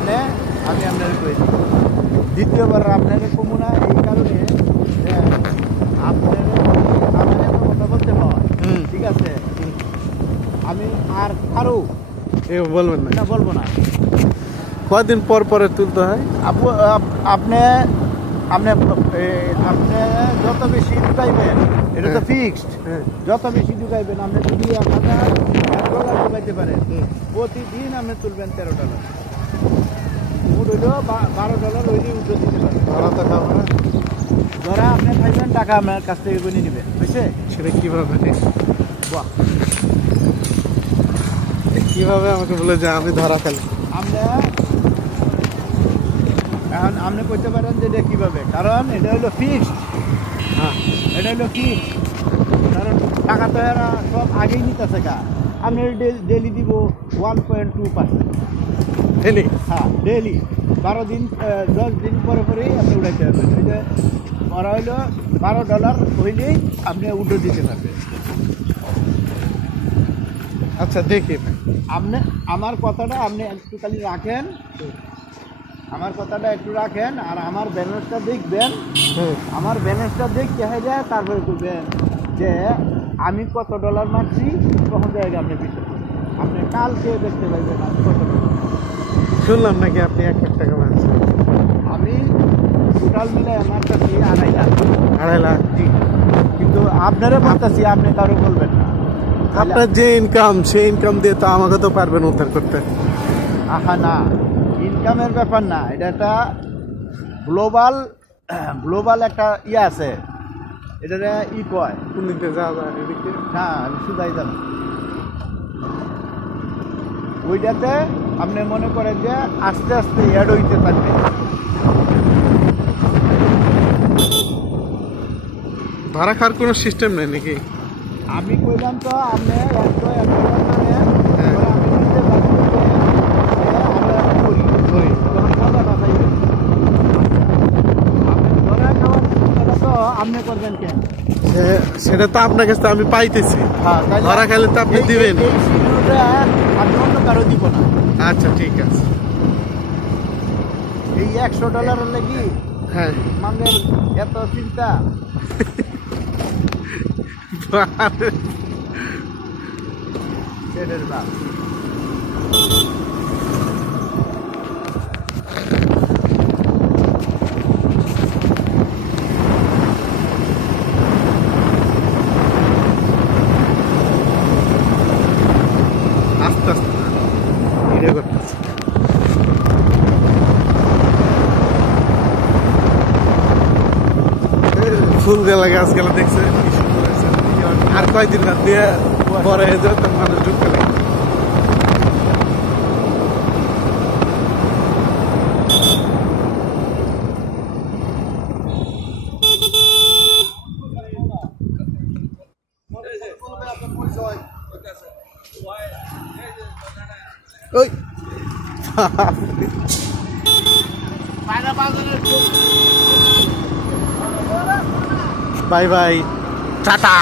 এখানে আমি আপনার কইছি দ্বিতীয়বার আপনার কমু না এই কারণে যে আপনার আমার এত কথা বলতে হয় ঠিক আছে আমি আর কারো বলবেন না বলবো না কয়দিন পর পরে তুলতে হয় আপনি আপনি আপনি যত বেশি ঢুকাইবেন এটা তো ফিক্সড যত বেশি ঢুকাইবেন আপনি যদি $1000 ঢুকাইতে পারেন প্রতিদিন আপনি তুলবেন $13 উঠ হইলেও $12 হইলেই উঠে দিতে পারবেন ধরা তো খাবো না ধরা আপনি খাইবেন টাকা আপনার কাছ থেকে গুনে নেবেন বুঝছে সেটা কিভাবে বাহ কিভাবে আমাকে বলে যে আমি ধরা ফেলি আমরা এখন আপনি করতে পারেন যে এটা কীভাবে কারণ এটা হলো ফিক্সড হ্যাঁ এটা হলো ফিক্সড কারণ টাকা তো এরা সব আগেই নিতেছে কা আমি ডেলি দিব 1.2% ডেলি হ্যাঁ ডেলি 12 দিন 10 দিন পরে পরেই আপনি উঠাইতে পারবেন এই যে ওরা হইলো $12 হইলেই আপনি উঠে দিতে পারবেন আচ্ছা দেখি আপনি আমার কথাটা আপনি একটু খালি রাখেন আমার কথাটা একটু রাখেন আর আমার ব্যালেন্সটা দেখবেন আমার ব্যালেন্সটা দেখতে হয়ে যায় তারপরে বলবেন যে আমি কত ডলার মারছি তখন জায়গা আপনি পিছনে আপনি কালকে দেখতে পাইবেন আমি কত ডলার শুনলাম নাকি আপনি 1 লাখ টাকা মারছেন আমি টোটাল মিলে আমার কাছে 2.5 লাখ 2.5 লাখ জি কিন্তু আপনারা বলতেছি আপনি কারো বলবেন না আপনার যে ইনকাম সেই ইনকাম দিয়ে তো আমাকে তো পারবেন উদ্ধার করতে আহা না ইনকামের ব্যাপার না এটা একটা গ্লোবাল একটা ইয়ে আছে এটা ই কয় কোন দিকে যাওয়া যায় এদিকে না আমি শুধাই যাব ওইটাতে আপনি মনে করেন যে আস্তে আস্তে অ্যাড হইতে পারবে ভাড়া খাওয়ার কোনো সিস্টেম নেই নাকি আমি কইলাম তো আপনি আপনি করবেন কেন সেটা তো আপনার কাছে আমি পাইতেছি ধরা খেলে তো আপনি দিবেন আমি অন্য কারো দিব না আচ্ছা ঠিক আছে এই $100 লাগি হ্যাঁ মানে এত চিন্তা ছেলের বাপ আস্তে আস্তে ভিডিও করতেছি ফুল গেলা গাছ গেলা দেখছে আর কয়দিন রাত দিয়ে পরে মানুষ ঢুকতে লাগে ওই বাই বাই টাটা